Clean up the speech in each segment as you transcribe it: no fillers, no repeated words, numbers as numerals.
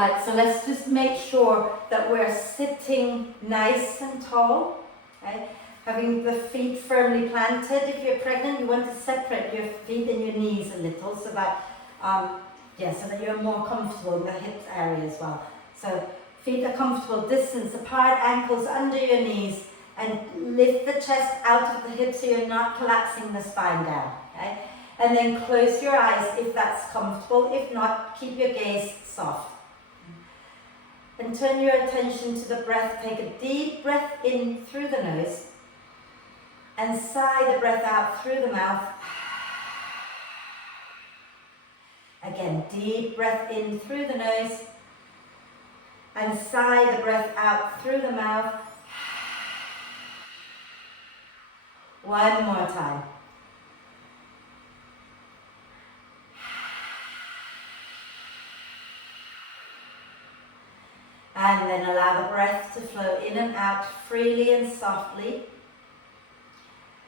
Right, so let's just make sure that we're sitting nice and tall, okay? Having the feet firmly planted. If you're pregnant, you want to separate your feet and your knees a little so that, so that you're more comfortable in the hips area as well. So feet are comfortable distance apart, ankles under your knees, and lift the chest out of the hips so you're not collapsing the spine down, okay? And then close your eyes if that's comfortable. If not, keep your gaze soft. And turn your attention to the breath. Take a deep breath in through the nose and sigh the breath out through the mouth. Again, deep breath in through the nose and sigh the breath out through the mouth. One more time. And then allow the breath to flow in and out freely and softly.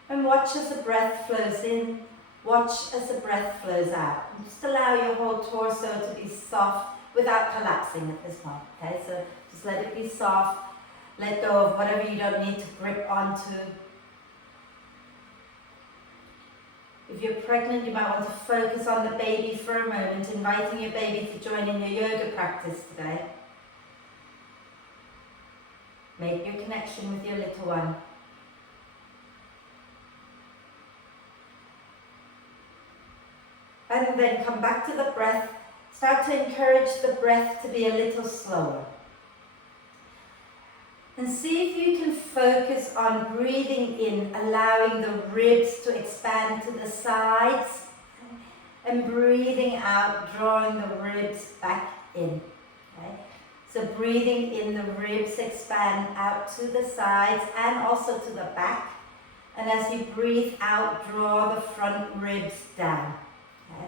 And watch as the breath flows in, watch as the breath flows out. And just allow your whole torso to be soft without collapsing at this point, okay? So just let it be soft, let go of whatever you don't need to grip onto. If you're pregnant, you might want to focus on the baby for a moment, inviting your baby to join in your yoga practice today. Make your connection with your little one. And then come back to the breath. Start to encourage the breath to be a little slower. And see if you can focus on breathing in, allowing the ribs to expand to the sides, and breathing out, drawing the ribs back in. Okay? So breathing in, the ribs expand out to the sides and also to the back. And as you breathe out, draw the front ribs down. Okay?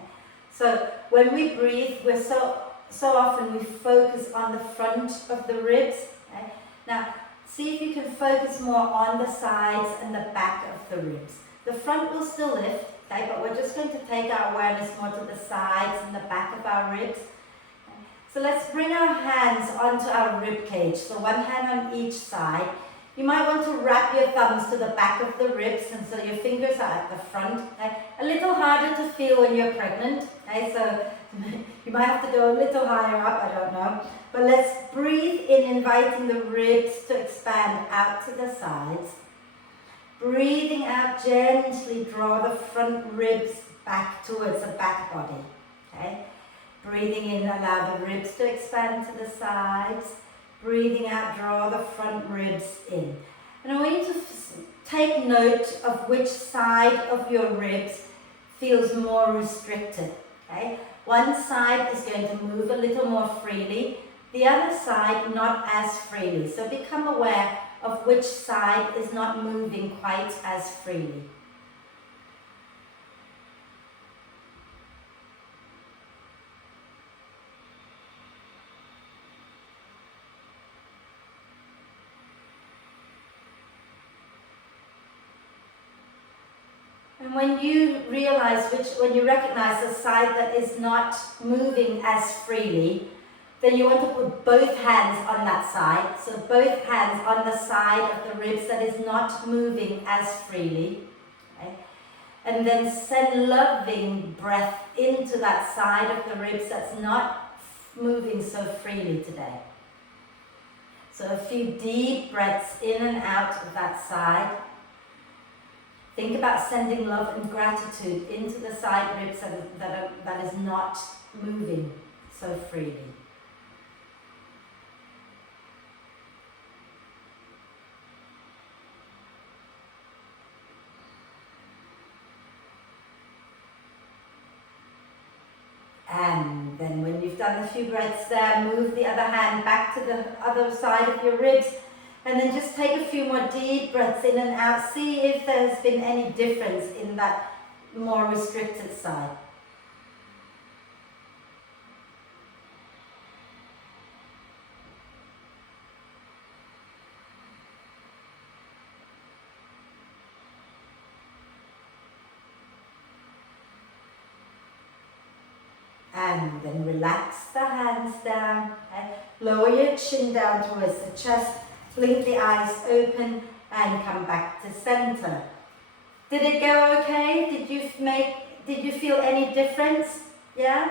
So when we breathe, we're so often we focus on the front of the ribs. Okay? Now, see if you can focus more on the sides and the back of the ribs. The front will still lift, okay, but we're just going to take our awareness more to the sides and the back of our ribs. So let's bring our hands onto our rib cage. So one hand on each side. You might want to wrap your thumbs to the back of the ribs, and so your fingers are at the front. Okay? A little harder to feel when you're pregnant. Okay? So you might have to go a little higher up, I don't know. But let's breathe in, inviting the ribs to expand out to the sides. Breathing out, gently draw the front ribs back towards the back body. Okay? Breathing in, allow the ribs to expand to the sides. Breathing out, draw the front ribs in. And I want you to take note of which side of your ribs feels more restricted. Okay? One side is going to move a little more freely, the other side not as freely. So become aware of which side is not moving quite as freely. And when you realize when you recognize the side that is not moving as freely, then you want to put both hands on that side. So both hands on the side of the ribs that is not moving as freely. Okay? And then send loving breath into that side of the ribs that's not moving so freely today. So a few deep breaths in and out of that side. Think about sending love and gratitude into the side ribs that is not moving so freely. And then when you've done a few breaths there, move the other hand back to the other side of your ribs. And then just take a few more deep breaths in and out. See if there's been any difference in that more restricted side. And then relax the hands down. Okay? Lower your chin down towards the chest. Blink the eyes open and come back to center. Did it go okay? Did you feel any difference? Yeah?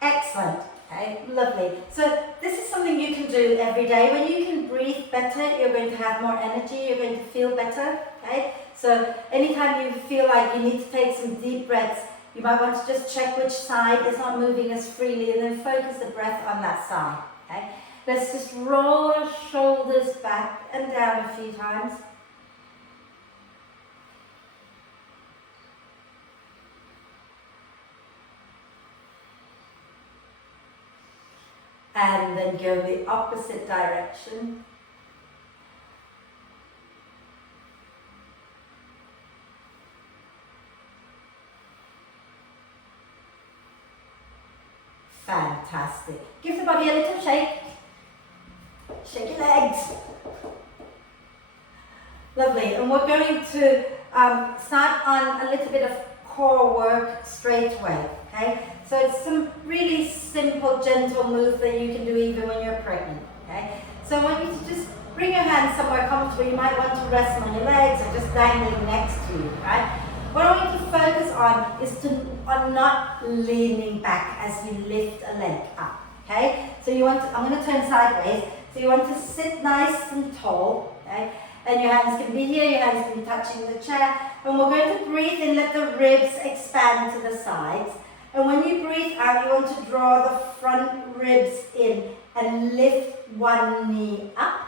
Excellent. Okay, lovely. So this is something you can do every day. When you can breathe better, you're going to have more energy, you're going to feel better. Okay? So anytime you feel like you need to take some deep breaths, you might want to just check which side is not moving as freely and then focus the breath on that side. Okay? Let's just roll our shoulders back and down a few times. And then go the opposite direction. Fantastic. Give the body a little shake. Shake your legs. Lovely. And we're going to start on a little bit of core work straight away. Okay? So it's some really simple, gentle moves that you can do even when you're pregnant. Okay? So I want you to just bring your hands somewhere comfortable. You might want to rest on your legs or just dangling next to you. Right? What I want you to focus on is on not leaning back as you lift a leg up. Okay? So I'm going to turn sideways. So you want to sit nice and tall. Okay? And your hands can be here, your hands can be touching the chair. And we're going to breathe in, let the ribs expand to the sides. And when you breathe out, you want to draw the front ribs in and lift one knee up.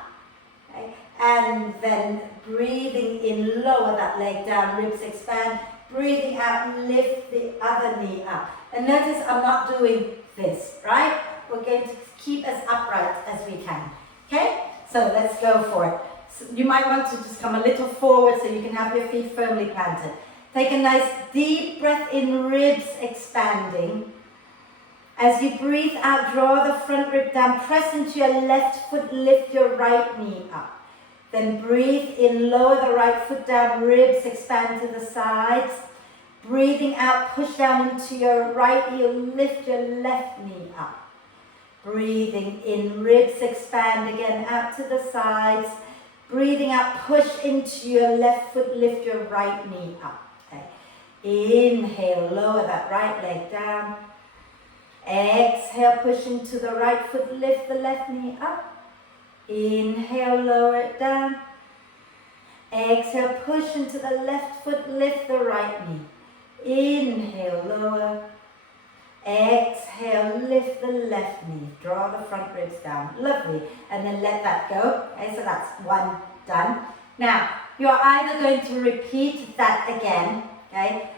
Okay? And then breathing in, lower that leg down, ribs expand. Breathing out, lift the other knee up. And notice I'm not doing this, right? We're going to keep as upright as we can. Okay? So let's go for it. So you might want to just come a little forward so you can have your feet firmly planted. Take a nice deep breath in, ribs expanding. As you breathe out, draw the front rib down, press into your left foot, lift your right knee up. Then breathe in, lower the right foot down, ribs expand to the sides. Breathing out, push down into your right heel, lift your left knee up. Breathing in, ribs expand again, out to the sides. Breathing out, push into your left foot, lift your right knee up. Okay. Inhale, lower that right leg down. Exhale, push into the right foot, lift the left knee up. Inhale, lower it down. Exhale, push into the left foot, lift the right knee. Inhale, lower. Exhale, lift the left knee. Draw the front ribs down. Lovely. And then let that go. Okay, so that's one done. Now, you're either going to repeat that again, okay,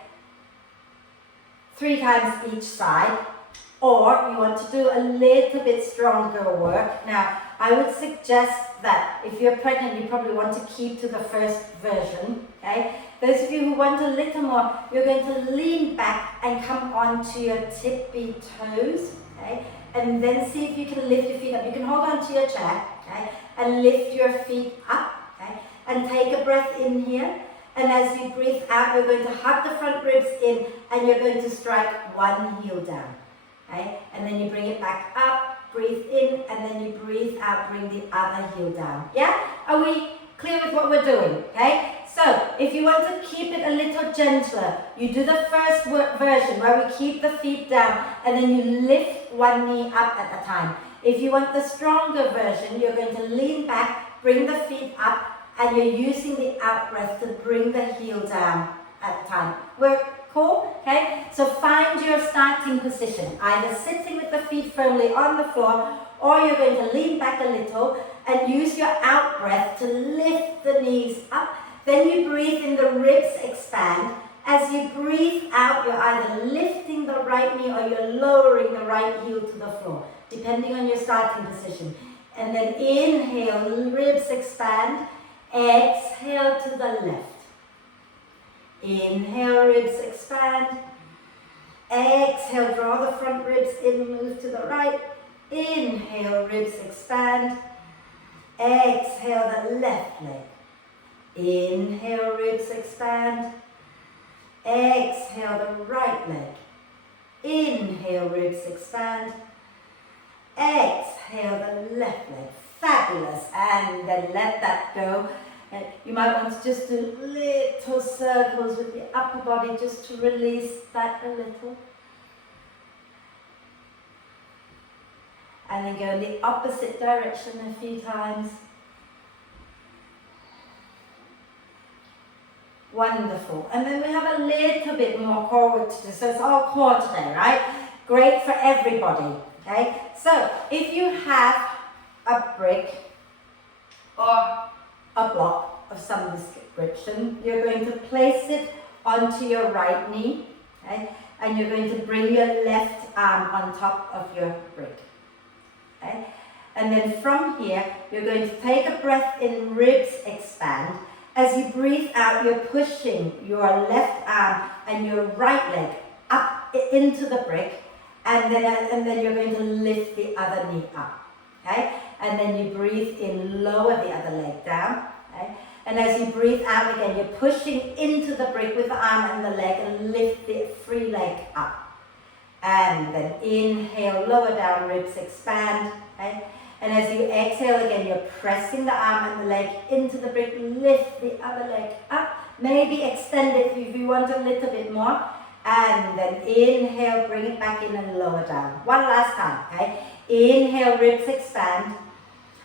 3 times each side, or you want to do a little bit stronger work. Now, I would suggest that if you're pregnant, you probably want to keep to the first version, okay? Those of you who want a little more, you're going to lean back and come onto your tippy toes, okay? And then see if you can lift your feet up. You can hold onto your chair, okay? And lift your feet up, okay? And take a breath in here. And as you breathe out, you're going to hug the front ribs in and you're going to strike one heel down, okay? And then you bring it back up. Breathe in, and then you breathe out, bring the other heel down. Yeah? Are we clear with what we're doing? Okay? So, if you want to keep it a little gentler, you do the first version where we keep the feet down, and then you lift one knee up at a time. If you want the stronger version, you're going to lean back, bring the feet up, and you're using the out breath to bring the heel down at a time. We're cool? Okay? So find your starting position, either sitting with the feet firmly on the floor, or you're going to lean back a little and use your out breath to lift the knees up. Then you breathe in, the ribs expand. As you breathe out, you're either lifting the right knee or you're lowering the right heel to the floor, depending on your starting position. And then inhale, ribs expand. Exhale to the left. Inhale, ribs expand. Exhale, draw the front ribs in, move to the right. Inhale, ribs expand. Exhale, the left leg. Inhale, ribs expand. Exhale, the right leg. Inhale, ribs expand. Exhale, the left leg. Fabulous. And then let that go. And you might want to just do little circles with the upper body just to release that a little. And then go in the opposite direction a few times. Wonderful. And then we have a little bit more core work to do. So it's all core today, right? Great for everybody. Okay? So if you have a brick or a block of some description, you're going to place it onto your right knee. Okay? And you're going to bring your left arm on top of your brick. Okay? And then from here, you're going to take a breath in, ribs expand. As you breathe out, you're pushing your left arm and your right leg up into the brick, and then you're going to lift the other knee up. Okay? And then you breathe in, lower the other leg down. Okay? And as you breathe out again, you're pushing into the brick with the arm and the leg and lift the free leg up. And then inhale, lower down, ribs expand. Okay? And as you exhale again, you're pressing the arm and the leg into the brick, lift the other leg up. Maybe extend it if you want a little bit more. And then inhale, bring it back in and lower down. One last time, okay? Inhale, ribs expand.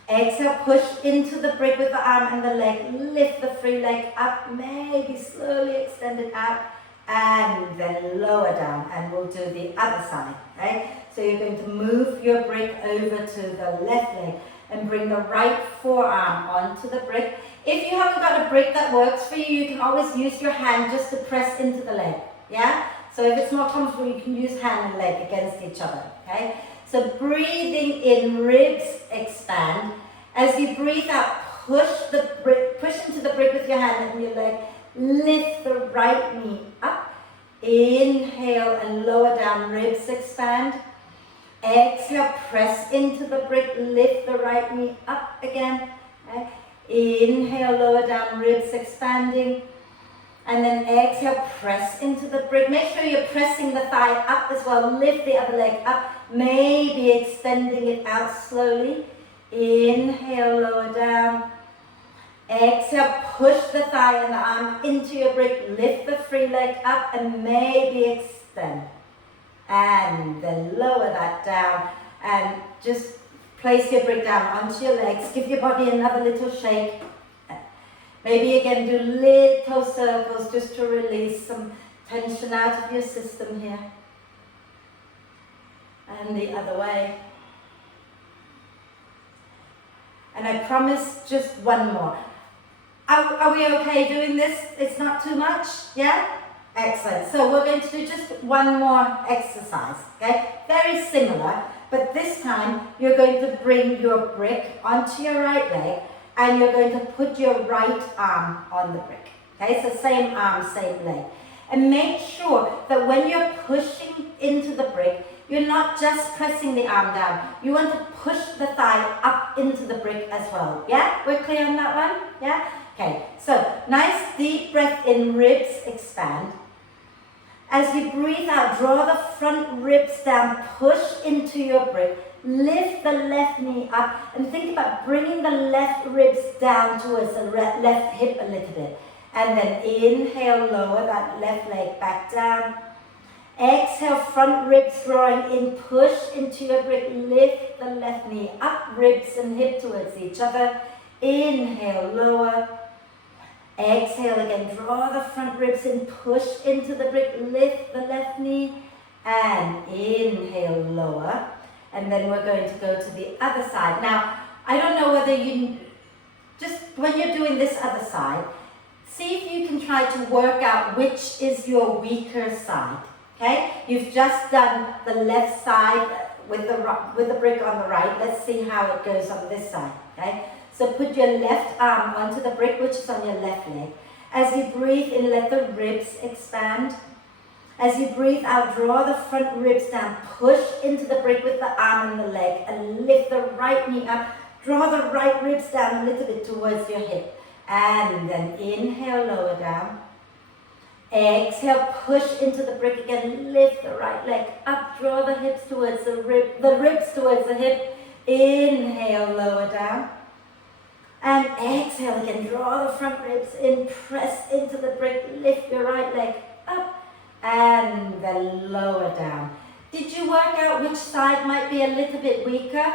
Exhale, push into the brick with the arm and the leg, lift the free leg up, maybe slowly extend it out. And then lower down, and we'll do the other side, okay? So you're going to move your brick over to the left leg and bring the right forearm onto the brick. If you haven't got a brick that works for you, you can always use your hand just to press into the leg, yeah? So if it's more comfortable, you can use hand and leg against each other, okay? So breathing in, ribs expand. As you breathe out, push into the brick with your hand and your leg. Lift the right knee up. Inhale and lower down, ribs expand. Exhale, press into the brick, lift the right knee up again. Okay. Inhale, lower down, ribs expanding. And then exhale, press into the brick. Make sure you're pressing the thigh up as well. Lift the other leg up, maybe extending it out slowly. Inhale, lower down. Exhale, push the thigh and the arm into your brick, lift the free leg up and maybe extend. And then lower that down and just place your brick down onto your legs. Give your body another little shake. Maybe again do little circles just to release some tension out of your system here. And the other way. And I promise just one more. Are we okay doing this? It's not too much? Yeah? Excellent. So we're going to do just one more exercise. Okay? Very similar, but this time you're going to bring your brick onto your right leg and you're going to put your right arm on the brick. Okay? So same arm, same leg. And make sure that when you're pushing into the brick, you're not just pressing the arm down. You want to push the thigh up into the brick as well. Yeah? We're clear on that one? Yeah? Okay, so nice deep breath in, ribs expand. As you breathe out, draw the front ribs down, push into your brick, lift the left knee up, and think about bringing the left ribs down towards the left hip a little bit. And then inhale, lower that left leg back down. Exhale, front ribs drawing in, push into your brick, lift the left knee up, ribs and hip towards each other. Inhale, lower. Exhale again, draw the front ribs in, push into the brick, lift the left knee, and inhale, lower. And then we're going to go to the other side. Now, I don't know whether just when you're doing this other side, see if you can try to work out which is your weaker side, okay? You've just done the left side with the brick on the right. Let's see how it goes on this side, okay? So put your left arm onto the brick, which is on your left leg. As you breathe in, let the ribs expand. As you breathe out, draw the front ribs down, push into the brick with the arm and the leg, and lift the right knee up. Draw the right ribs down a little bit towards your hip. And then inhale, lower down. Exhale, push into the brick again, lift the right leg up, draw the hips towards the ribs towards the hip. Inhale, lower down. And exhale again, draw the front ribs in, press into the brick, lift your right leg up, and then lower down. Did you work out which side might be a little bit weaker?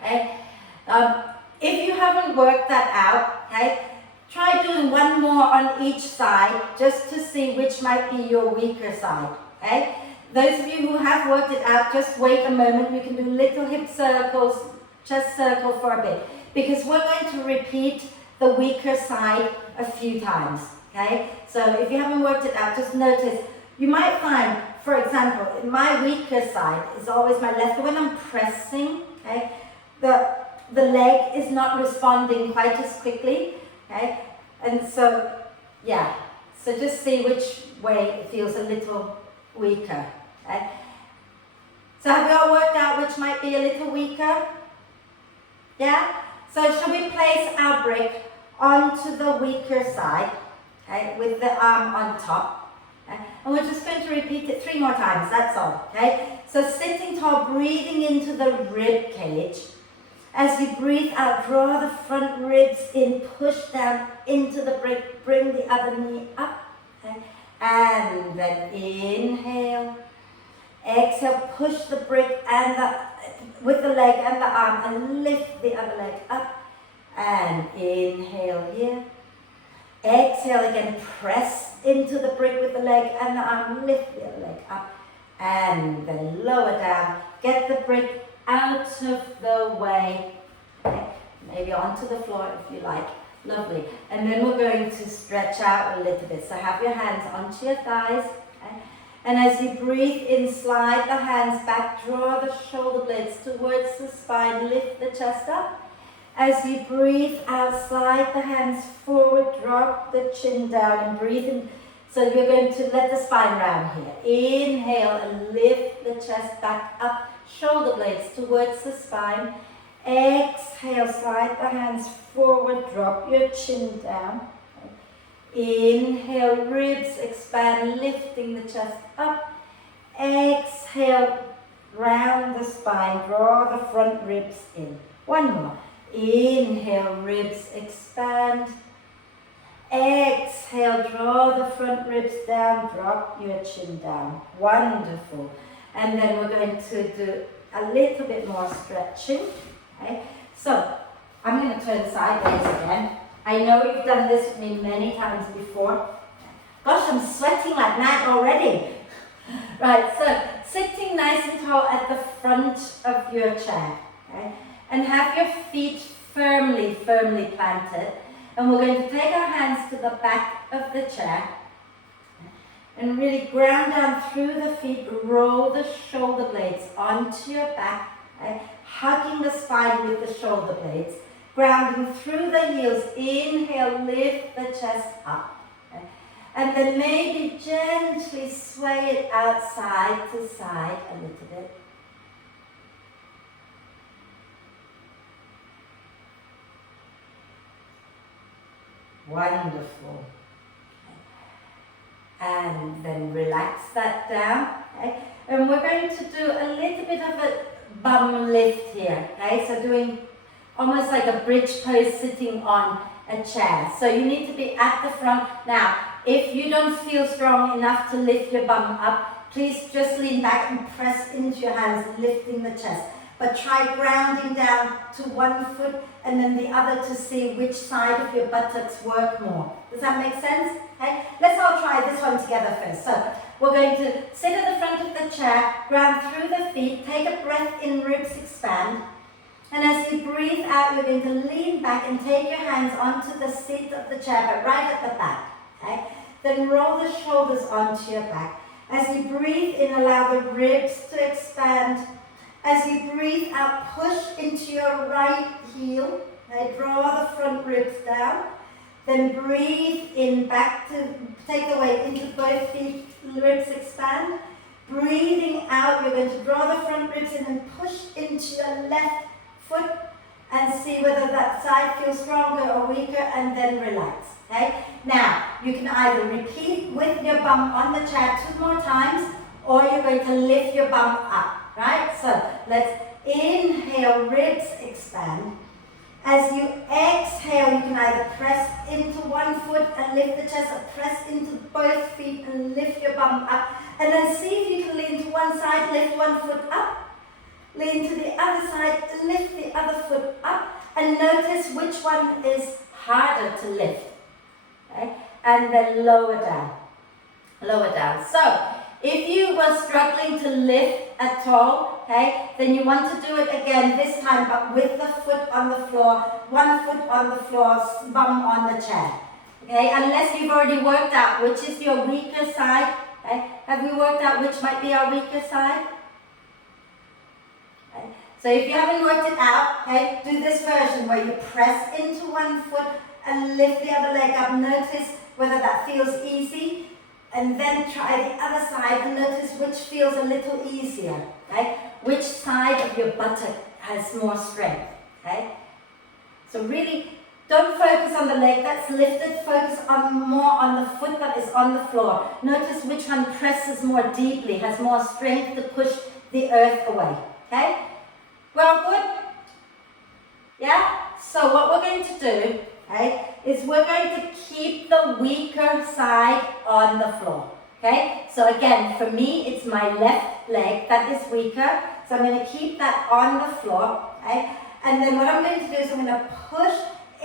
Okay. If you haven't worked that out, okay, try doing one more on each side just to see which might be your weaker side. Okay. Those of you who have worked it out, just wait a moment. You can do little hip circles, chest circle for a bit, because we're going to repeat the weaker side a few times. Okay. So if you haven't worked it out, just notice. You might find, for example, my weaker side is always my left. When I'm pressing, okay, the leg is not responding quite as quickly, okay? And so, yeah, so just see which way it feels a little weaker, okay? So have we all worked out which might be a little weaker? Yeah? So shall we place our brick onto the weaker side, okay, with the arm on top? Okay? And we're just going to repeat it 3 more times, that's all, okay? So sitting tall, breathing into the rib cage. As you breathe out, draw the front ribs in, push down into the brick, bring the other knee up, okay? And then inhale. Exhale, push the brick and with the leg and the arm and lift the other leg up. And inhale here. Exhale again, press into the brick with the leg and the arm, lift the other leg up. And then lower down, get the brick out of the way, okay. Maybe onto the floor if you like, lovely. And then we're going to stretch out a little bit. So have your hands onto your thighs, okay. And as you breathe in, slide the hands back, draw the shoulder blades towards the spine, lift the chest up. As you breathe out, slide the hands forward, drop the chin down and breathe in. So you're going to let the spine round here. Inhale and lift the chest back up. Shoulder blades towards the spine. Exhale, slide the hands forward, drop your chin down. Inhale, ribs expand, lifting the chest up. Exhale, round the spine, draw the front ribs in. One more. Inhale, ribs expand. Exhale, draw the front ribs down, drop your chin down. Wonderful. And then we're going to do a little bit more stretching. Okay? So, I'm going to turn sideways again. I know you've done this with me many times before. Gosh, I'm sweating like mad already. Right, so sitting nice and tall at the front of your chair. Okay? And have your feet firmly planted. And we're going to take our hands to the back of the chair and really ground down through the feet, roll the shoulder blades onto your back, okay? Hugging the spine with the shoulder blades, grounding through the heels. Inhale, lift the chest up. Okay? And then maybe gently sway it out side to side a little bit. Wonderful. And then relax that down. Okay? And we're going to do a little bit of a bum lift here. Okay? So doing almost like a bridge pose sitting on a chair. So you need to be at the front. Now, if you don't feel strong enough to lift your bum up, please just lean back and press into your hands, lifting the chest. But try grounding down to one foot and then the other to see which side of your buttocks work more. Does that make sense? Okay? Let's all try this one together first. So we're going to sit at the front of the chair, ground through the feet, take a breath in, ribs expand. And as you breathe out, you're going to lean back and take your hands onto the seat of the chair, but right at the back. Okay? Then roll the shoulders onto your back. As you breathe in, allow the ribs to expand. As you breathe out, push into your right heel. Okay, draw the front ribs down. Then breathe in back to take the weight into both feet, ribs expand. Breathing out, you're going to draw the front ribs in and push into your left foot. and see whether that side feels stronger or weaker, and then relax. Okay? Now, you can either repeat with your bum on the chair 2 more times, or you're going to lift your bum up, right? So, let's inhale, ribs expand. As you exhale, you can either press into one foot and lift the chest, or press into both feet and lift your bum up. And then see if you can lean to one side, lift one foot up. Lean to the other side, lift the other foot up. And notice which one is harder to lift. Okay? And then lower down. Lower down. So, if you were struggling to lift at all, okay, then you want to do it again this time, but with the foot on the floor, one foot on the floor, bum on the chair. Okay, unless you've already worked out which is your weaker side. Okay? Have we worked out which might be our weaker side? Okay. So if you haven't worked it out, okay, do this version where you press into one foot and lift the other leg up. Notice whether that feels easy. And then try the other side and notice which feels a little easier, okay? Which side of your buttock has more strength, okay? So really, don't focus on the leg that's lifted, focus more on the foot that is on the floor. Notice which one presses more deeply, has more strength to push the earth away, okay? Well, good? Yeah? So what we're going to do, okay, is we're going to keep the weaker side on the floor. Okay, so again, for me, it's my left leg that is weaker. So I'm going to keep that on the floor. Okay, and then what I'm going to do is I'm going to push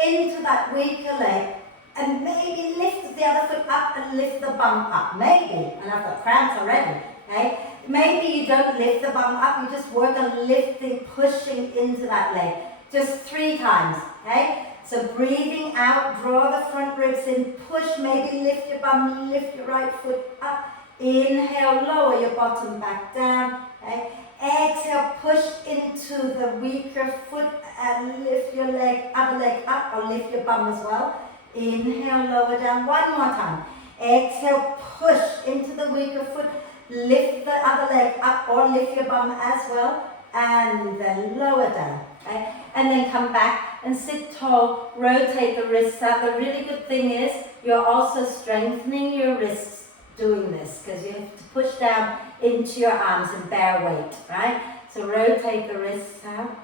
into that weaker leg and maybe lift the other foot up and lift the bum up. Maybe, and I've got cramps already. Okay, maybe you don't lift the bum up, you just work on lifting, pushing into that leg. Just 3 times. Okay. So breathing out, draw the front ribs in, push, maybe lift your bum, lift your right foot up. Inhale, lower your bottom back down. Okay. Exhale, push into the weaker foot and lift your other leg up, or lift your bum as well. Inhale, lower down, 1 more time. Exhale, push into the weaker foot, lift the other leg up or lift your bum as well, and then lower down. Okay? And then come back and sit tall, rotate the wrists out. The really good thing is you're also strengthening your wrists doing this, because you have to push down into your arms and bear weight, right? So rotate the wrists out.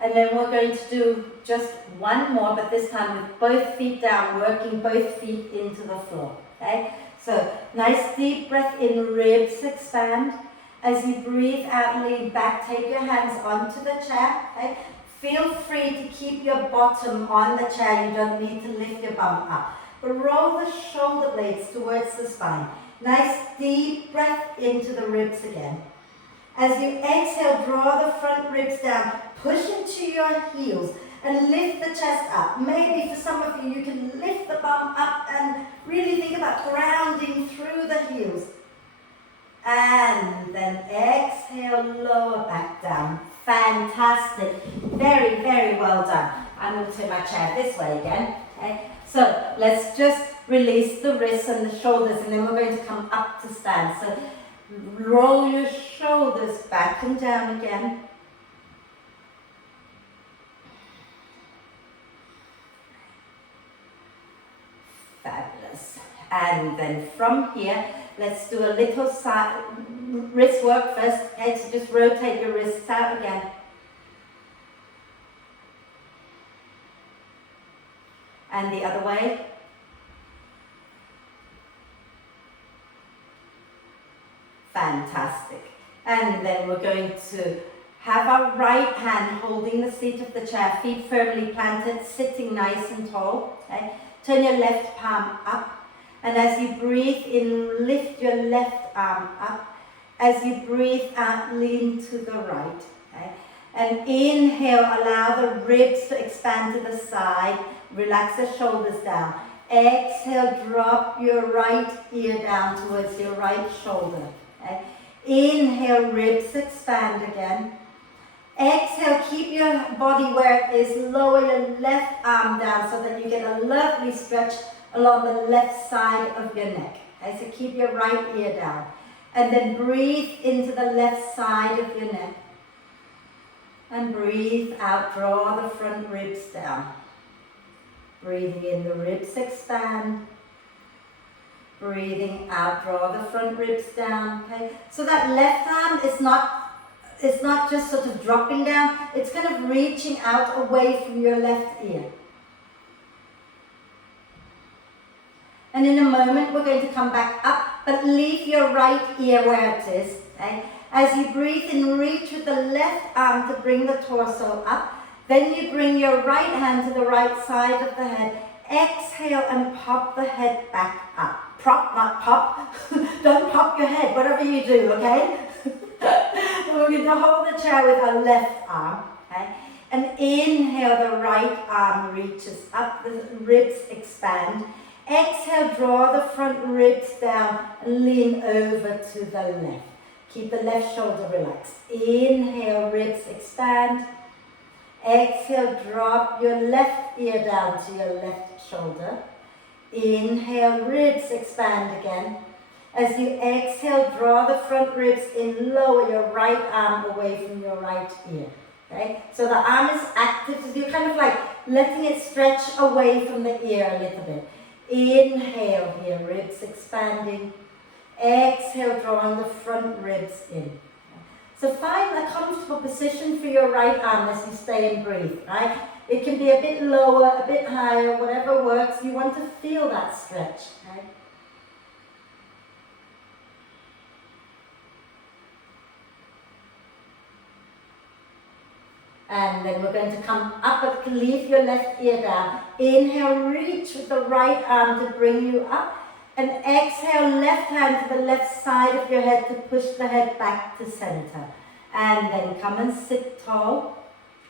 And then we're going to do just one more, but this time with both feet down, working both feet into the floor. Okay? So nice deep breath in, ribs expand. As you breathe out, lean back, take your hands onto the chair. Okay? Feel free to keep your bottom on the chair. You don't need to lift your bum up. But roll the shoulder blades towards the spine. Nice deep breath into the ribs again. As you exhale, draw the front ribs down. Push into your heels and lift the chest up. Maybe for some of you, you can lift the bum up and really think about grounding through the heels. And then exhale, lower back down. Fantastic. Very, very well done. I'm going to turn my chair this way again. Okay? So let's just release the wrists and the shoulders, and then we're going to come up to stand. So roll your shoulders back and down again. Fabulous. And then from here, let's do a little side wrist work first. Okay, so just rotate your wrists out again. And the other way. Fantastic. And then we're going to have our right hand holding the seat of the chair, feet firmly planted, sitting nice and tall. Okay? Turn your left palm up. And as you breathe in, lift your left arm up. As you breathe out, lean to the right. Okay? And inhale, allow the ribs to expand to the side. Relax the shoulders down. Exhale, drop your right ear down towards your right shoulder. Okay? Inhale, ribs expand again. Exhale, keep your body where it is. Lower your left arm down so that you get a lovely stretch along the left side of your neck. Okay? So keep your right ear down. And then breathe into the left side of your neck. And breathe out, draw the front ribs down. Breathing in, the ribs expand. Breathing out, draw the front ribs down, okay? So that left arm is not just sort of dropping down, it's kind of reaching out away from your left ear. And in a moment we're going to come back up, but leave your right ear where it is, okay? As you breathe in, reach with the left arm to bring the torso up. Then you bring your right hand to the right side of the head. Exhale and pop the head back up. Prop, not pop. Don't pop your head, whatever you do, okay? We're going to hold the chair with our left arm, okay? And inhale, the right arm reaches up, the ribs expand. Exhale, draw the front ribs down and lean over to the left. Keep the left shoulder relaxed. Inhale, ribs expand. Exhale, drop your left ear down to your left shoulder. Inhale, ribs expand again. As you exhale, draw the front ribs in, lower your right arm away from your right ear. Okay? So the arm is active, so you're kind of like letting it stretch away from the ear a little bit. Inhale here, ribs expanding. Exhale, drawing the front ribs in. So find a comfortable position for your right arm as you stay and breathe, right? It can be a bit lower, a bit higher, whatever works. You want to feel that stretch, okay? And then we're going to come up, but leave your left ear down. Inhale, reach with the right arm to bring you up. And exhale, left hand to the left side of your head to push the head back to center. And then come and sit tall.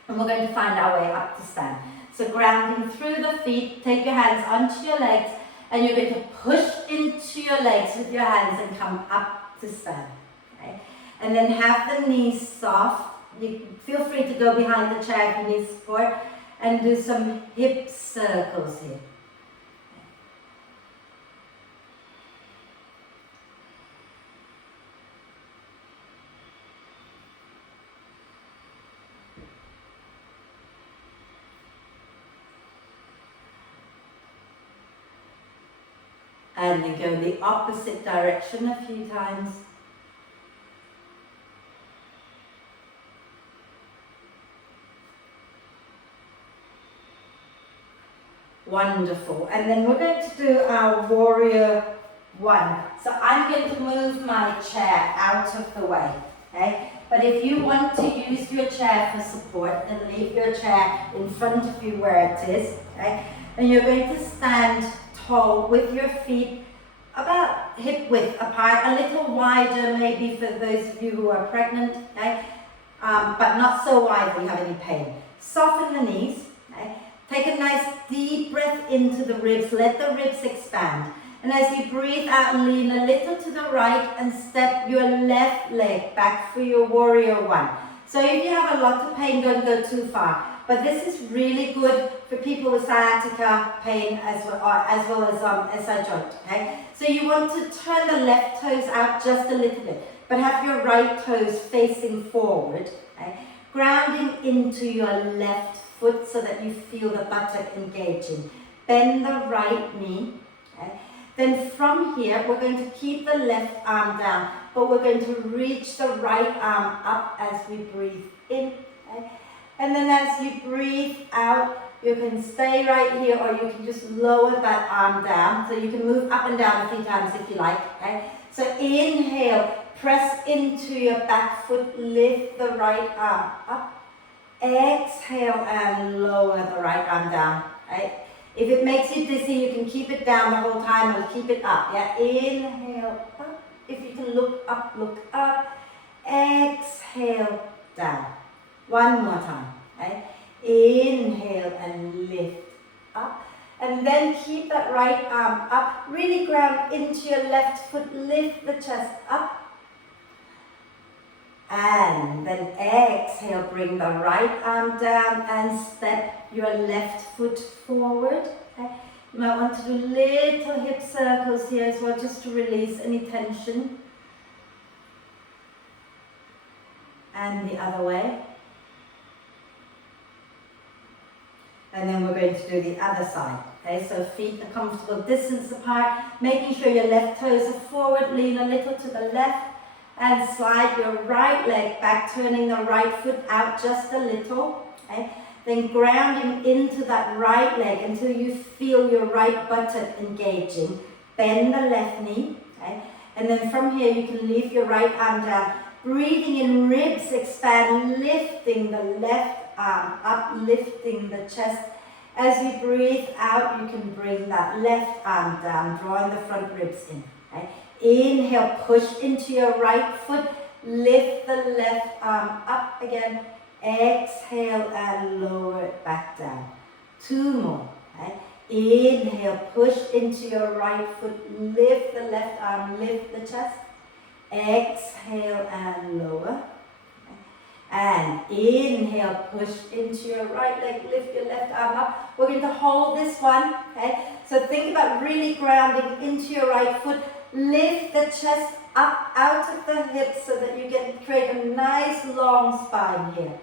And we're going to find our way up to stand. So grounding through the feet, take your hands onto your legs. And you're going to push into your legs with your hands and come up to stand. Okay? And then have the knees soft. You feel free to go behind the chair if you need support. And do some hip circles here. And then go the opposite direction a few times. Wonderful. And then we're going to do our warrior one. So I'm going to move my chair out of the way. Okay? But if you want to use your chair for support, then leave your chair in front of you where it is. Okay? And you're going to stand tall with your feet about hip width apart, a little wider maybe for those of you who are pregnant, okay? But not so wide that you have any pain. Soften the knees. Okay? Take a nice deep breath into the ribs, let the ribs expand. And as you breathe out, lean a little to the right and step your left leg back for your warrior one. So if you have a lot of pain, don't go too far. But this is really good for people with sciatica pain as well as SI joint, okay? So you want to turn the left toes out just a little bit, but have your right toes facing forward, okay? Grounding into your left foot so that you feel the buttock engaging. Bend the right knee, okay? Then from here, we're going to keep the left arm down, but we're going to reach the right arm up as we breathe in, okay? And then as you breathe out, you can stay right here or you can just lower that arm down. So you can move up and down a few times if you like, okay? So inhale, press into your back foot, lift the right arm up. Exhale and lower the right arm down, right? If it makes you dizzy, you can keep it down the whole time or keep it up, yeah? Inhale, up. If you can look up, look up. Exhale, down. One more time, right? Inhale and lift up. And then keep that right arm up. Really ground into your left foot. Lift the chest up. And then exhale, bring the right arm down and step your left foot forward. Okay? You might want to do little hip circles here as well, just to release any tension. And the other way. And then we're going to do the other side. Okay, so feet a comfortable distance apart, making sure your left toes are forward, lean a little to the left, and slide your right leg back, turning the right foot out just a little. Okay, then grounding into that right leg until you feel your right buttock engaging. Bend the left knee. Okay, and then from here you can leave your right arm down. Breathing in, ribs expand, lifting the left arm up, lifting the chest. As you breathe out, you can bring that left arm down, drawing the front ribs in. Okay? Inhale, push into your right foot, lift the left arm up again. Exhale and lower it back down. 2 more. Okay? Inhale, push into your right foot, lift the left arm, lift the chest. Exhale and lower. And inhale, push into your right leg, lift your left arm up. We're going to hold this one, okay? So think about really grounding into your right foot. Lift the chest up out of the hips so that you create a nice long spine here.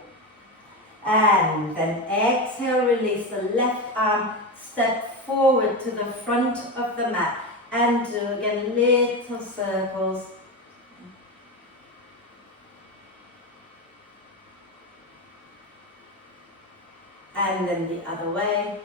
And then exhale, release the left arm, step forward to the front of the mat. And do again little circles. And then the other way.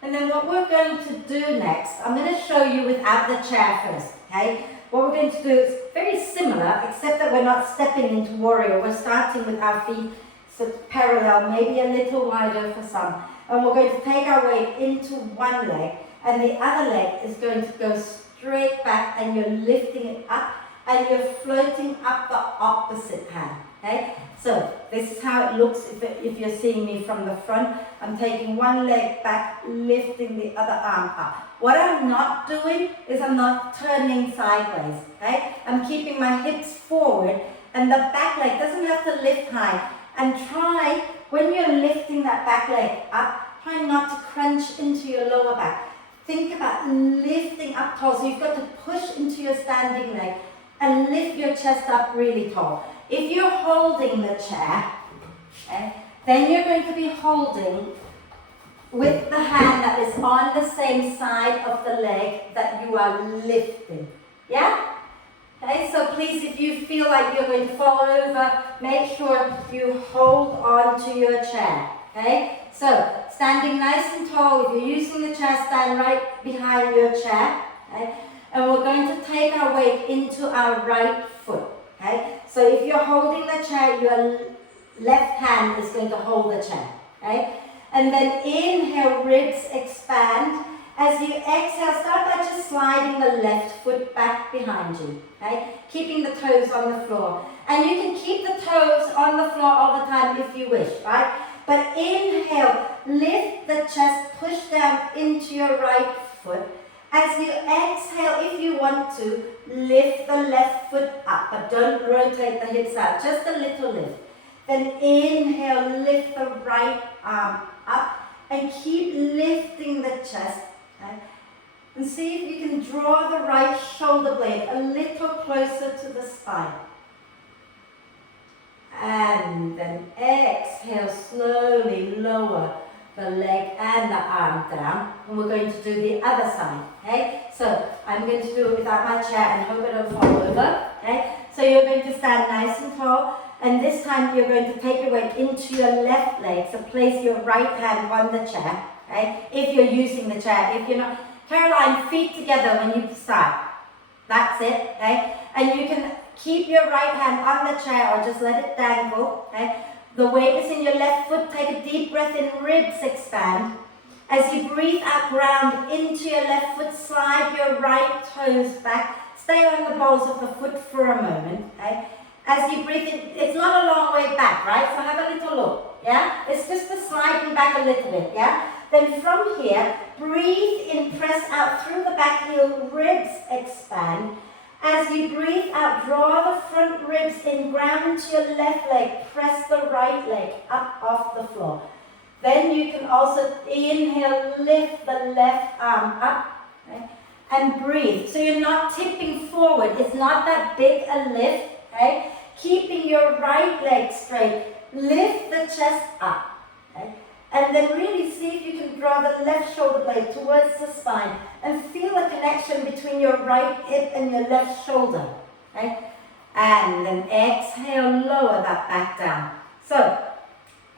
And then what we're going to do next, I'm going to show you without the chair first, okay? What we're going to do is very similar, except that we're not stepping into warrior. We're starting with our feet so parallel, maybe a little wider for some. And we're going to take our weight into one leg, and the other leg is going to go straight back, and you're lifting it up, and you're floating up the opposite hand, okay? So this is how it looks if you're seeing me from the front. I'm taking one leg back, lifting the other arm up. What I'm not doing is I'm not turning sideways, okay? I'm keeping my hips forward, and the back leg doesn't have to lift high. And try, when you're lifting that back leg up, try not to crunch into your lower back. Think about lifting up tall, so you've got to push into your standing leg and lift your chest up really tall. If you're holding the chair, okay, then you're going to be holding with the hand that is on the same side of the leg that you are lifting. Yeah? Okay, so please, if you feel like you're going to fall over, make sure you hold on to your chair. Okay? So, standing nice and tall, if you're using the chair, stand right behind your chair. Okay? And we're going to take our weight into our right foot. Okay? So if you're holding the chair, your left hand is going to hold the chair. Okay? And then inhale, ribs expand. As you exhale, start by just sliding the left foot back behind you. Okay? Keeping the toes on the floor. And you can keep the toes on the floor all the time if you wish, right? But inhale, lift the chest, push down into your right foot. As you exhale, if you want to, lift the left foot up, but don't rotate the hips out, just a little lift. Then inhale, lift the right arm up and keep lifting the chest. Okay? And see if you can draw the right shoulder blade a little closer to the spine. And then exhale, slowly lower the leg and the arm down, and we're going to do the other side, okay? So I'm going to do it without my chair and hope I don't fall over, okay? So you're going to stand nice and tall, and this time you're going to take your weight into your left leg, so place your right hand on the chair, okay? If you're using the chair, if you're not, Caroline, feet together when you start. That's it, okay? And you can keep your right hand on the chair or just let it dangle, okay? The weight is in your left foot. Take a deep breath in, ribs expand. As you breathe out, ground into your left foot, slide your right toes back. Stay on the balls of the foot for a moment, okay? As you breathe in, it's not a long way back, right? So have a little look, yeah? It's just the sliding back a little bit, yeah? Then from here, breathe in, press out through the back heel, ribs expand. As you breathe out, draw the front ribs in, ground into your left leg, press the right leg up off the floor. Then you can also inhale, lift the left arm up, okay, and breathe. So you're not tipping forward, it's not that big a lift, okay? keeping your right leg straight. Lift the chest up, okay? And then really see if you can draw the left shoulder blade towards the spine and feel a connection between your right hip and your left shoulder, okay? And then exhale, lower that back down. So,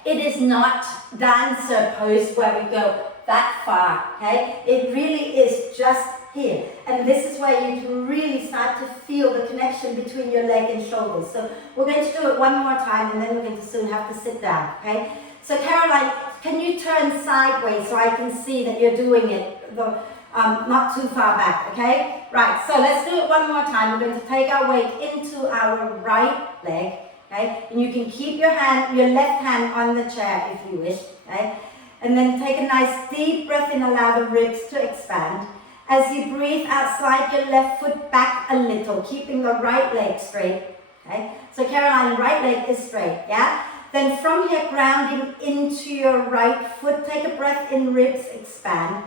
it is not dancer pose where we go that far, okay? It really is just here. And this is where you can really start to feel the connection between your leg and shoulders. So we're going to do it one more time and then we're going to soon have to sit down, okay? So Caroline, can you turn sideways so I can see that you're doing it not too far back, okay? Right, so let's do it one more time. We're going to take our weight into our right leg, okay? And you can keep your left hand on the chair if you wish, okay? And then take a nice deep breath in, allow the ribs to expand. As you breathe out, slide your left foot back a little, keeping the right leg straight, okay? So Caroline, right leg is straight, yeah? Then from here, grounding into your right foot, take a breath in, ribs expand.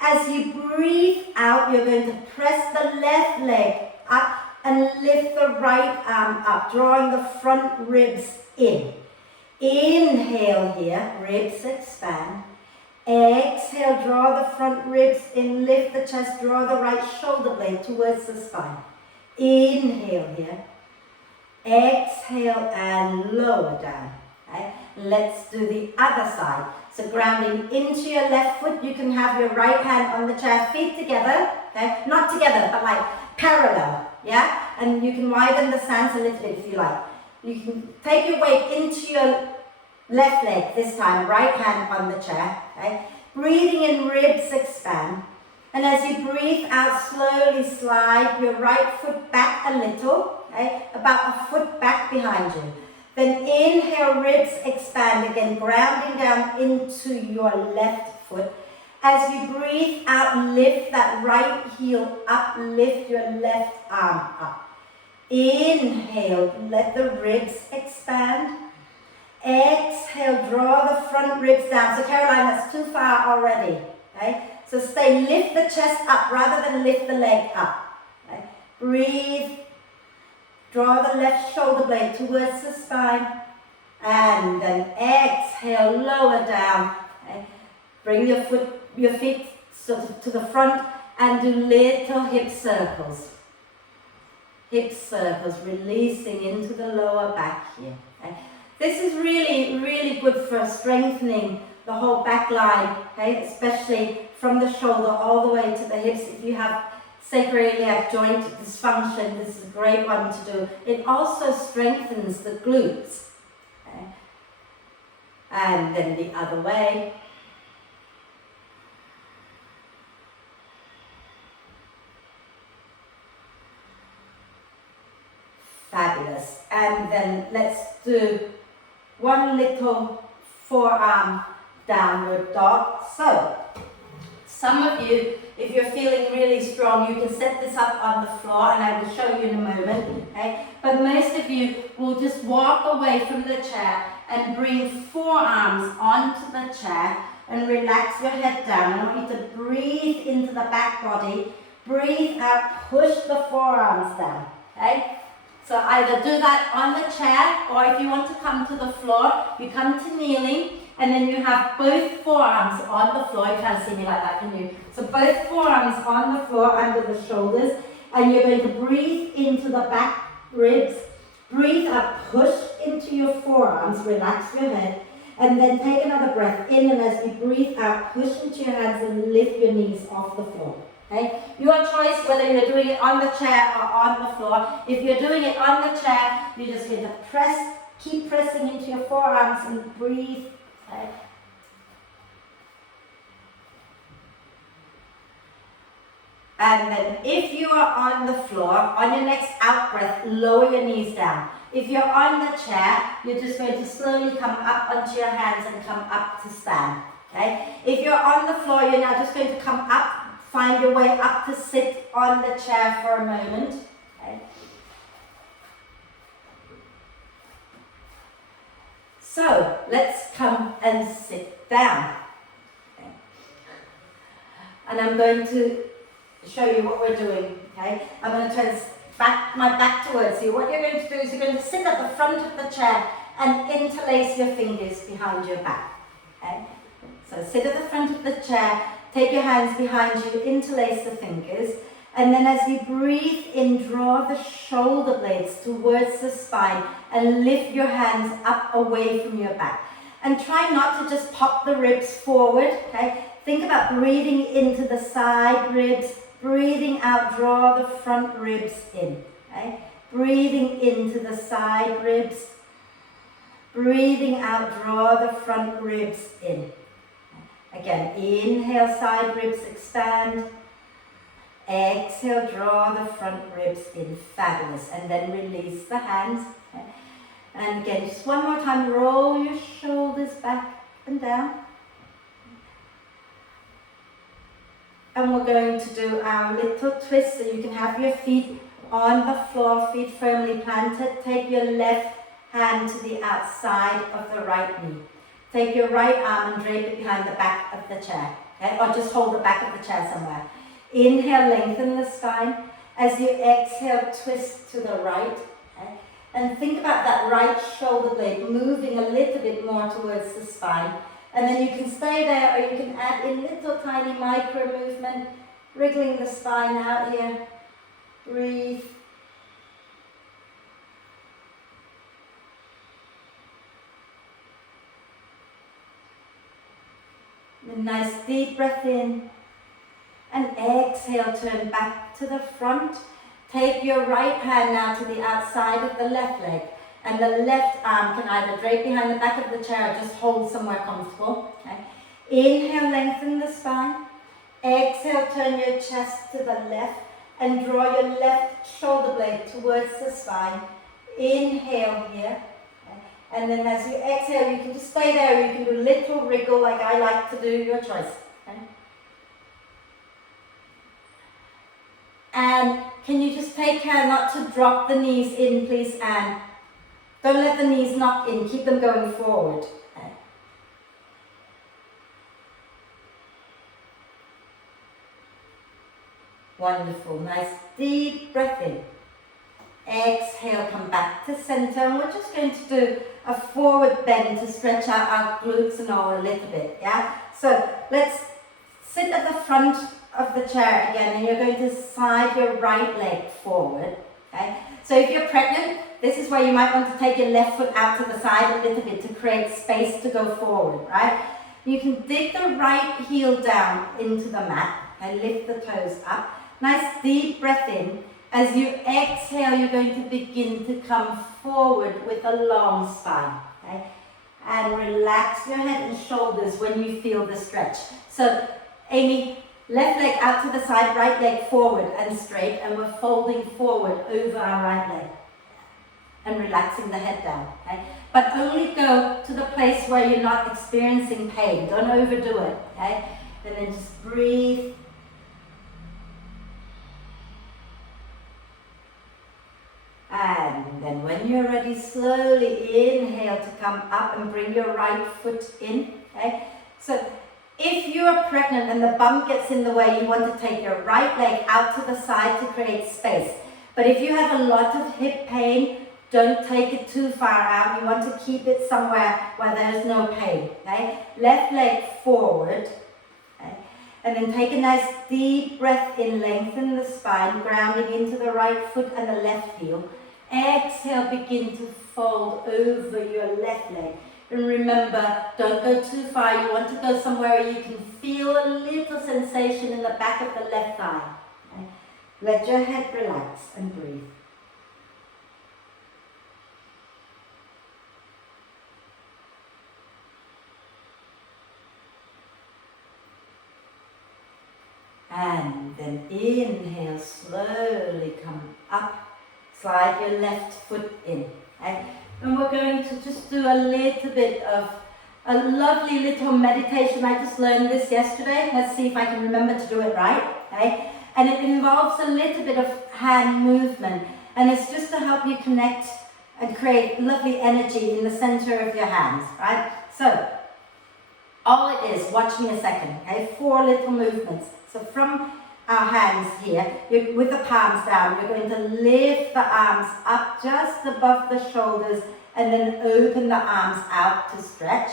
As you breathe out, you're going to press the left leg up and lift the right arm up, drawing the front ribs in. Inhale here, ribs expand. Exhale, draw the front ribs in, lift the chest, draw the right shoulder blade towards the spine. Inhale here. Exhale and lower down. Okay? Let's do the other side. So grounding into your left foot, you can have your right hand on the chair, feet together, okay? Not together, but like parallel, yeah? And you can widen the stance a little bit if you like. You can take your weight into your left leg this time, right hand on the chair, okay? Breathing in, ribs expand. And as you breathe out, slowly slide your right foot back a little, okay? About a foot back behind you. Then inhale, ribs expand again, grounding down into your left foot. As you breathe out, lift that right heel up, lift your left arm up. Inhale, let the ribs expand. Exhale, draw the front ribs down. So Caroline, that's too far already, okay? So stay, lift the chest up rather than lift the leg up, okay? Breathe. Draw the left shoulder blade towards the spine. And then exhale, lower down. Okay? Bring your feet sort of to the front and do little hip circles. Hip circles, releasing into the lower back here. Okay? This is really, really good for strengthening the whole back line, okay? Especially from the shoulder all the way to the hips. If you have sacroiliac joint dysfunction, this is a great one to do. It also strengthens the glutes. Okay? And then the other way. Fabulous. And then let's do one little forearm downward dog. So, some of you, if you're feeling really strong, you can set this up on the floor and I will show you in a moment, okay? But most of you will just walk away from the chair and bring forearms onto the chair and relax your head down. I want you to breathe into the back body, breathe out, push the forearms down, okay? So either do that on the chair, or if you want to come to the floor, you come to kneeling, and then you have both forearms on the floor. You can't see me like that, can you? So both forearms on the floor under the shoulders, and you're going to breathe into the back ribs. Breathe out, push into your forearms, relax your head, and then take another breath in, and as you breathe out, push into your hands and lift your knees off the floor. Okay? Your choice whether you're doing it on the chair or on the floor. If you're doing it on the chair, you're just going to press, keep pressing into your forearms and breathe. Okay? And then if you are on the floor, on your next out breath, lower your knees down. If you're on the chair, you're just going to slowly come up onto your hands and come up to stand. Okay? If you're on the floor, you're now just going to come up, find your way up to sit on the chair for a moment. Okay? So let's come and sit down. Okay? And I'm going to show you what we're doing. Okay? I'm going to my back towards you. What you're going to do is you're going to sit at the front of the chair and interlace your fingers behind your back. Okay? So sit at the front of the chair, take your hands behind you, interlace the fingers, and then as you breathe in, draw the shoulder blades towards the spine and lift your hands up away from your back. And try not to just pop the ribs forward, okay? Think about breathing into the side ribs, breathing out, draw the front ribs in, okay? Breathing into the side ribs, breathing out, draw the front ribs in. Again, inhale, side ribs expand. Exhale, draw the front ribs in. Fabulous. And then release the hands. Okay? And again, just one more time, roll your shoulders back and down. And we're going to do our little twist, so you can have your feet on the floor, feet firmly planted. Take your left hand to the outside of the right knee. Take your right arm and drape it behind the back of the chair, okay? Or just hold the back of the chair somewhere. Inhale, lengthen the spine. As you exhale, twist to the right. Okay? And think about that right shoulder blade moving a little bit more towards the spine. And then you can stay there, or you can add in little tiny micro movement, wriggling the spine out here. Breathe. A nice deep breath in. And exhale, turn back to the front. Take your right hand now to the outside of the left leg. And the left arm can either drape behind the back of the chair or just hold somewhere comfortable. Okay? Inhale, lengthen the spine. Exhale, turn your chest to the left and draw your left shoulder blade towards the spine. Inhale here. Okay? And then as you exhale, you can just stay there, or you can do a little wriggle like I like to do, your choice. Okay? And can you just take care not to drop the knees in, please, Anne? Don't let the knees knock in, keep them going forward. Okay. Wonderful, nice deep breath in. Exhale, come back to center, and we're just going to do a forward bend to stretch out our glutes and all a little bit, yeah? So let's sit at the front of the chair again, and you're going to slide your right leg forward, okay? So if you're pregnant, this is where you might want to take your left foot out to the side a little bit to create space to go forward, right? You can dig the right heel down into the mat and lift the toes up. Nice deep breath in. As you exhale, you're going to begin to come forward with a long spine, okay? And relax your head and shoulders when you feel the stretch. So, Amy, left leg out to the side, right leg forward and straight, and we're folding forward over our right leg and relaxing the head down, okay? But only go to the place where you're not experiencing pain. Don't overdo it, okay? And then just breathe. And then when you're ready, slowly inhale to come up and bring your right foot in, okay? So if you're pregnant and the bum gets in the way, you want to take your right leg out to the side to create space. But if you have a lot of hip pain, don't take it too far out. You want to keep it somewhere where there's no pain, okay? Left leg forward, okay? And then take a nice deep breath in, lengthen the spine, grounding into the right foot and the left heel. Exhale, begin to fold over your left leg. And remember, don't go too far. You want to go somewhere where you can feel a little sensation in the back of the left thigh. Okay? Let your head relax and breathe. And then inhale, slowly come up. Slide your left foot in. Okay? And we're going to just do a little bit of a lovely little meditation. I just learned this yesterday. Let's see if I can remember to do it right. Okay? And it involves a little bit of hand movement. And it's just to help you connect and create lovely energy in the center of your hands. Right? So, all it is, watch me a second. Okay? 4 little movements. So from our hands here, with the palms down, we're going to lift the arms up just above the shoulders and then open the arms out to stretch.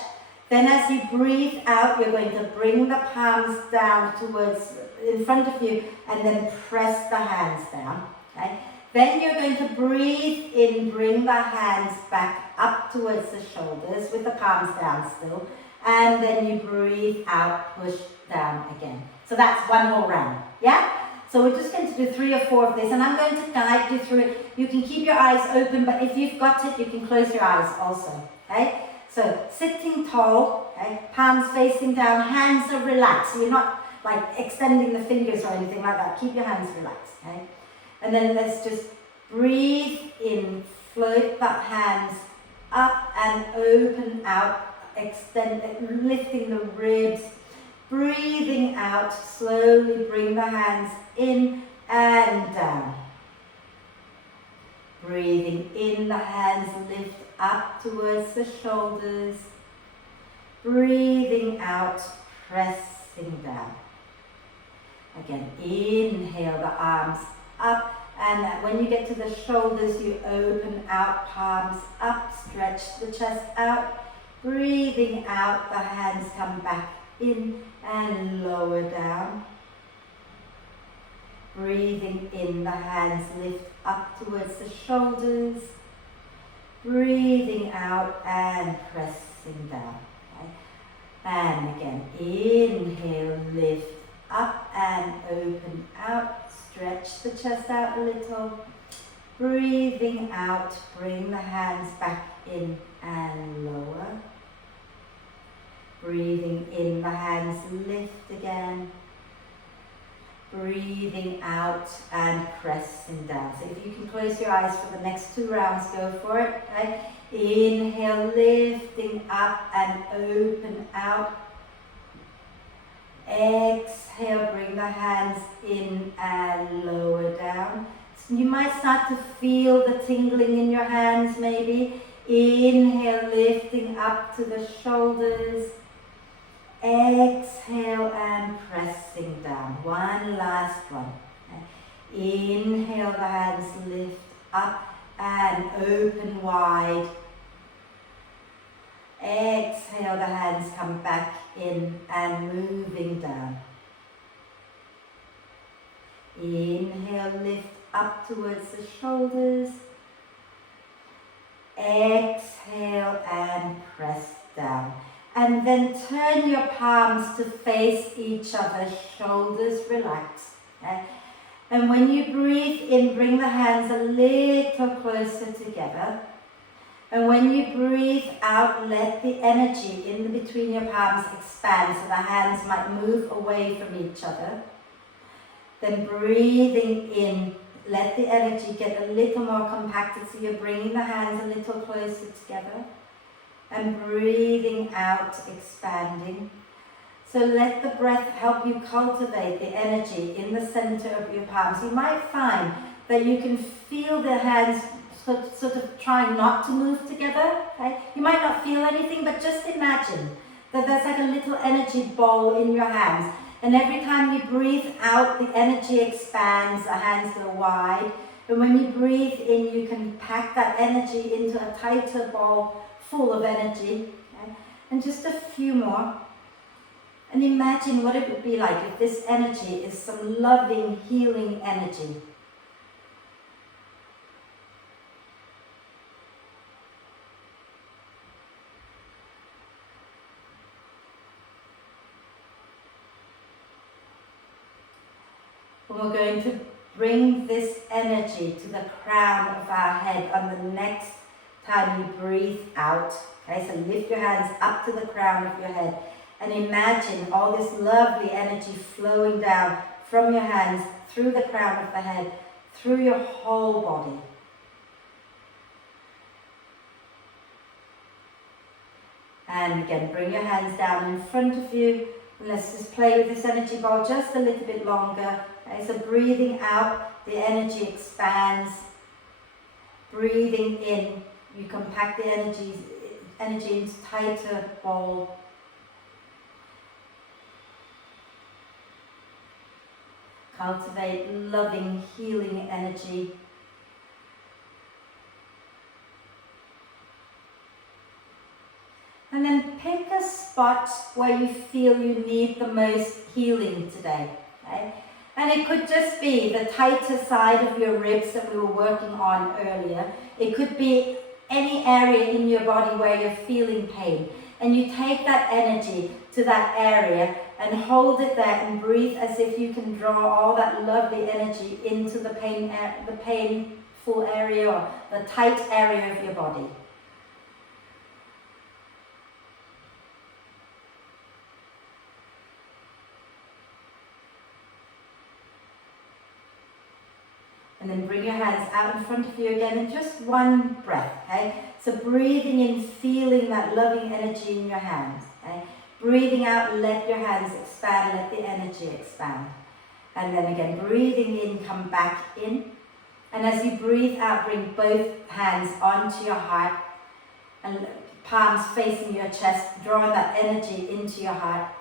Then as you breathe out, you're going to bring the palms down towards in front of you and then press the hands down. Okay? Then you're going to breathe in, bring the hands back up towards the shoulders with the palms down still. And then you breathe out, push down again. So that's one whole round, yeah? So we're just going to do 3 or 4 of this, and I'm going to guide you through it. You can keep your eyes open, but if you've got it, you can close your eyes also, okay? So sitting tall, okay? Palms facing down, hands are relaxed. So you're not like extending the fingers or anything like that. Keep your hands relaxed, okay? And then let's just breathe in, float the hands up and open out, extend, lifting the ribs. Breathing out, slowly bring the hands in and down. Breathing in, the hands lift up towards the shoulders. Breathing out, pressing down. Again, inhale the arms up, and when you get to the shoulders, you open out, palms up, stretch the chest out. Breathing out, the hands come back in and lower down. Breathing in, the hands lift up towards the shoulders. Breathing out and pressing down. Okay? And again, inhale, lift up and open out. Stretch the chest out a little. Breathing out, bring the hands back in and lower. Breathing in, the hands lift again. Breathing out and pressing down. So if you can close your eyes for the next 2 rounds, go for it. Okay? Inhale, lifting up and open out. Exhale, bring the hands in and lower down. So you might start to feel the tingling in your hands maybe. Inhale, lifting up to the shoulders. Exhale and pressing down. One last one. Inhale, the hands lift up and open wide. Exhale, the hands come back in and moving down. Inhale, lift up towards the shoulders. Exhale and press down. And then turn your palms to face each other, shoulders relaxed. Okay? And when you breathe in, bring the hands a little closer together. And when you breathe out, let the energy in between your palms expand so the hands might move away from each other. Then breathing in, let the energy get a little more compacted so you're bringing the hands a little closer together. And breathing out, expanding. So let the breath help you cultivate the energy in the center of your palms. You might find that you can feel the hands sort of trying not to move together. Okay? You might not feel anything, but just imagine that there's like a little energy ball in your hands. And every time you breathe out, the energy expands, the hands go wide. And when you breathe in, you can pack that energy into a tighter ball full of energy. Okay? And just a few more. And imagine what it would be like if this energy is some loving, healing energy. And we're going to bring this energy to the crown of our head on the next time you breathe out. Okay, so lift your hands up to the crown of your head and imagine all this lovely energy flowing down from your hands through the crown of the head, through your whole body. And again, bring your hands down in front of you. And let's just play with this energy ball just a little bit longer. Okay, so breathing out, the energy expands. Breathing in, you compact the energy into tighter ball. Cultivate loving, healing energy. And then pick a spot where you feel you need the most healing today. Okay? And it could just be the tighter side of your ribs that we were working on earlier. It could be any area in your body where you're feeling pain. And you take that energy to that area and hold it there and breathe as if you can draw all that lovely energy into the painful area or the tight area of your body. And then bring your hands out in front of you again in just one breath, okay? So breathing in, feeling that loving energy in your hands, okay? Breathing out, let your hands expand, let the energy expand. And then again, breathing in, come back in. And as you breathe out, bring both hands onto your heart and palms facing your chest, drawing that energy into your heart.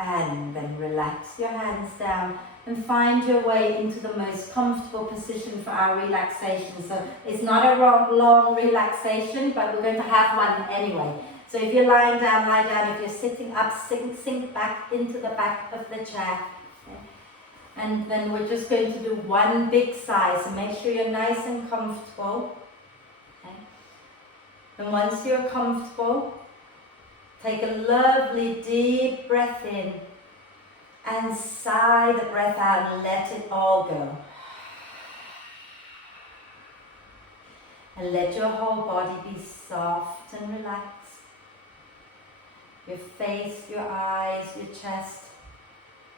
And then relax your hands down and find your way into the most comfortable position for our relaxation. So it's not a long relaxation, but we're going to have one anyway. So if you're lying down, lie down. If you're sitting up, sink back into the back of the chair. Okay. And then we're just going to do one big sigh. So make sure you're nice and comfortable. Okay. And once you're comfortable, take a lovely deep breath in and sigh the breath out and let it all go. And let your whole body be soft and relaxed. Your face, your eyes, your chest,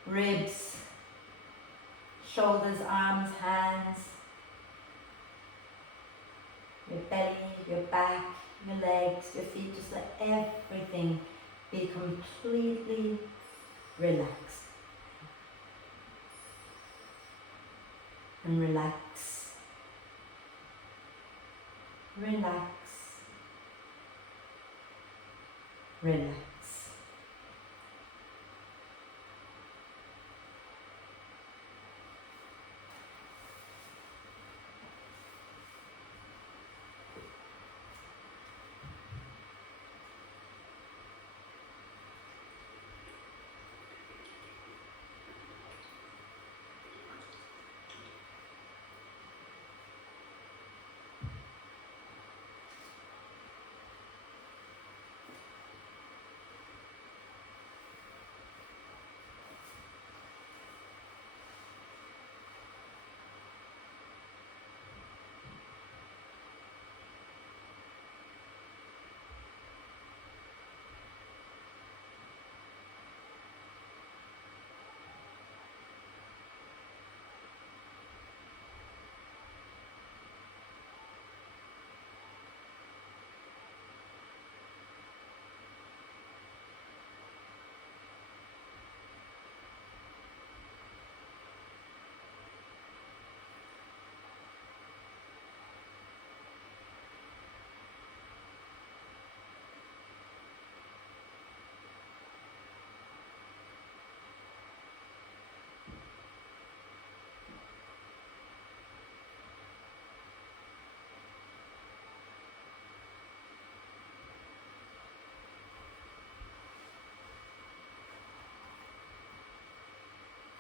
ribs, shoulders, arms, hands, your belly, your back, your legs, your feet, just let everything be completely relaxed. And relax, relax, relax.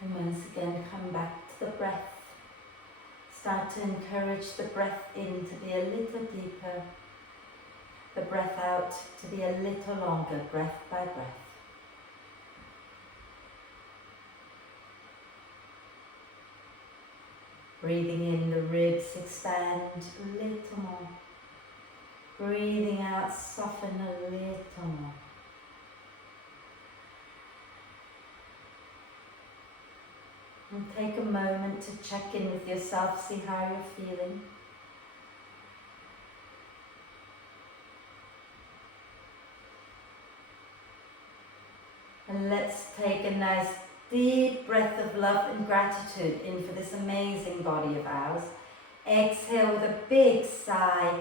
And once again, come back to the breath. Start to encourage the breath in to be a little deeper, the breath out to be a little longer, breath by breath. Breathing in, the ribs expand a little more. Breathing out, soften a little more. And take a moment to check in with yourself, see how you're feeling. And let's take a nice deep breath of love and gratitude in for this amazing body of ours. Exhale with a big sigh.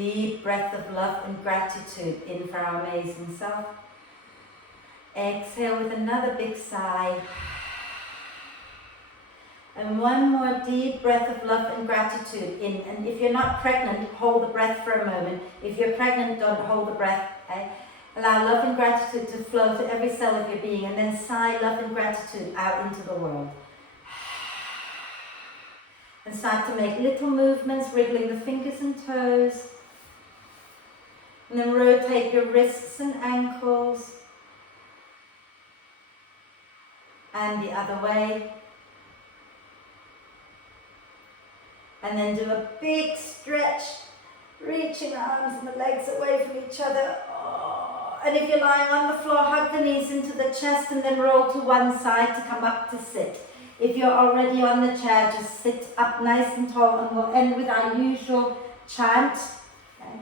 deep breath of love and gratitude in for our amazing self. Exhale with another big sigh. And one more deep breath of love and gratitude in. And if you're not pregnant, hold the breath for a moment. If you're pregnant, don't hold the breath. Okay? Allow love and gratitude to flow to every cell of your being, and then sigh love and gratitude out into the world. And start to make little movements, wriggling the fingers and toes. And then rotate your wrists and ankles. And the other way. And then do a big stretch, reaching the arms and the legs away from each other. Oh. And if you're lying on the floor, hug the knees into the chest and then roll to one side to come up to sit. If you're already on the chair, just sit up nice and tall, and we'll end with our usual chant. Okay?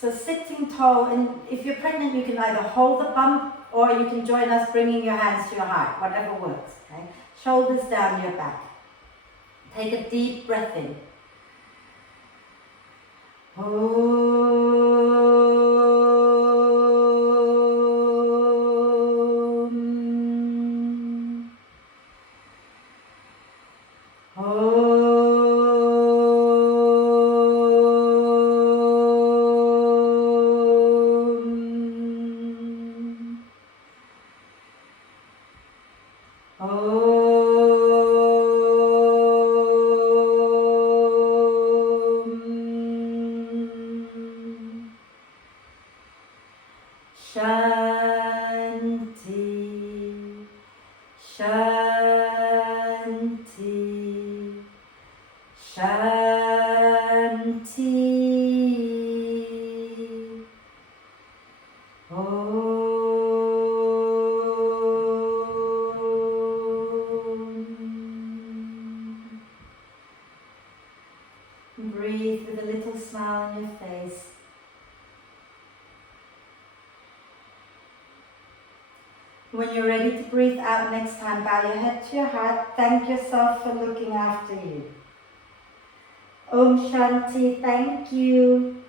So sitting tall, and if you're pregnant, you can either hold the bump or you can join us bringing your hands to your heart, whatever works. Okay? Shoulders down your back. Take a deep breath in. Shanti, Shanti, Shanti. Om. Breathe with a little smile on your face. When you're ready to breathe out next time, bow your head to your heart. Thank yourself for looking after you. Om Shanti, thank you.